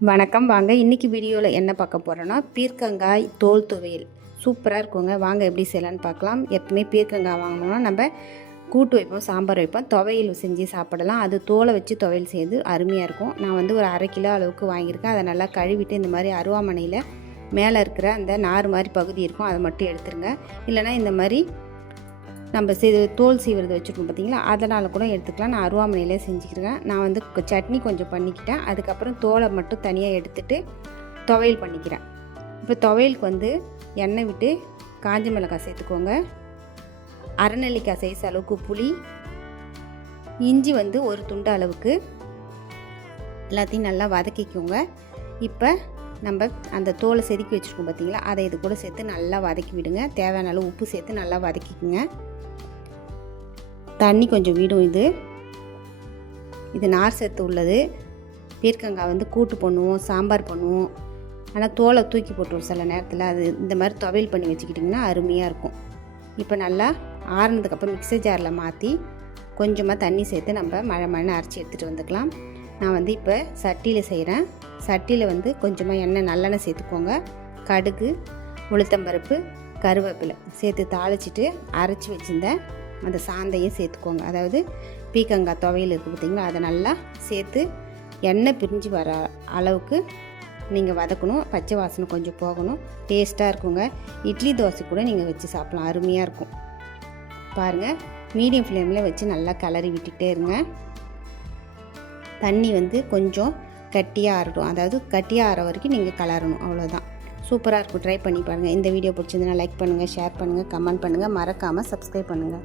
வணக்கம். வாங்க இன்றைக்கி வீடியோவில் என்ன பார்க்க போகிறோன்னா பீர்க்கங்காய் தோல் துவையல் சூப்பராக இருக்குங்க. வாங்க எப்படி செய்யலான்னு பார்க்கலாம். எப்பவுமே பீர்க்கங்காய் வாங்கினோன்னா நம்ம கூட்டு வைப்போம், சாம்பார் வைப்போம், துவையல் செஞ்சு சாப்பிடலாம். அது தோலை வச்சு துவையல் செய்து அருமையாக இருக்கும். நான் வந்து ஒரு 1/2 கிலோ அளவுக்கு வாங்கியிருக்கேன். அதை நல்லா கழுவிட்டு இந்த மாதிரி அருவாமனையில் மேலே இருக்கிற அந்த நார் மாதிரி பகுதி இருக்கும், அதை மட்டும் எடுத்துருங்க. இல்லைனா இந்த மாதிரி நம்ம தோல் சீவுறது வச்சுருக்கோம் பார்த்திங்களா, அதனால் கூட எடுத்துக்கலாம். நான் அருவாமனையிலே செஞ்சுக்கிறேன். நான் வந்து சட்னி கொஞ்சம் பண்ணிக்கிட்டேன். அதுக்கப்புறம் தோலை மட்டும் தனியாக எடுத்துகிட்டு துவையல் பண்ணிக்கிறேன். இப்போ துவையலுக்கு வந்து எண்ணெய் விட்டு காஞ்ச மிளகாய் சேர்த்துக்கோங்க, அரைநெல்லிக்காய் சைஸ் அளவுக்கு புளி, இஞ்சி வந்து ஒரு துண்டு அளவுக்கு, எல்லாத்தையும் நல்லா வதக்கிக்கோங்க. இப்போ நம்ம அந்த தோலை செதுக்கி வச்சுருக்கோம் பார்த்திங்களா, அதை இது கூட சேர்த்து நல்லா வதக்கி விடுங்க. தேவையான அளவு உப்பு சேர்த்து நல்லா வதக்கிக்குங்க. தண்ணி கொஞ்சம் விடும். இது நார் சத்து உள்ளது. பீர்க்கங்காய் வந்து கூட்டு பண்ணுவோம், சாம்பார் பண்ணுவோம். ஆனால் தோலை தூக்கி போட்டுருவோம் சில நேரத்தில். அது இந்த மாதிரி துவையல் பண்ணி வச்சுக்கிட்டிங்கன்னா அருமையாக இருக்கும். இப்போ நல்லா ஆறுனதுக்கப்புறம் மிக்சர் ஜாரில் மாற்றி கொஞ்சமாக தண்ணி சேர்த்து நம்ம மழை அரைச்சி எடுத்துகிட்டு வந்துக்கலாம். நான் வந்து இப்போ சட்டியில் செய்கிறேன். சட்டியில் வந்து கொஞ்சமாக எண்ணெய் நல்லெண்ணெய் சேர்த்துக்கோங்க. கடுகு, உளுத்தம்பருப்பு, கருவேப்பிலை சேர்த்து தாளிச்சிட்டு அரைச்சி வச்சுருந்தேன் அந்த சாந்தையும் சேர்த்துக்கோங்க. அதாவது பீர்க்கங்காய் துவையல் இருக்குது பார்த்திங்களா, அதை நல்லா சேர்த்து எண்ணெய் பிரிஞ்சு வர அளவுக்கு நீங்கள் வதக்கணும். பச்சை வாசனை கொஞ்சம் போகணும். டேஸ்ட்டாக இருக்குங்க. இட்லி தோசை கூட நீங்கள் வச்சு சாப்பிட்லாம், அருமையாக இருக்கும். பாருங்கள், மீடியம் ஃப்ளேமில் வச்சு நல்லா கிளறி விட்டுகிட்டே இருங்க. தண்ணி வந்து கொஞ்சம் கட்டியாக ஆறட்டும், அதாவது கட்டியாக ஆற வரைக்கும் நீங்கள் கிளறணும், அவ்வளோதான். சூப்பராக இருக்கும். ட்ரை பண்ணி பாருங்கள். இந்த வீடியோ பிடிச்சிருந்தனா லைக் பண்ணுங்கள், ஷேர் பண்ணுங்கள், கமெண்ட் பண்ணுங்கள், மறக்காமல் சப்ஸ்கிரைப் பண்ணுங்கள்.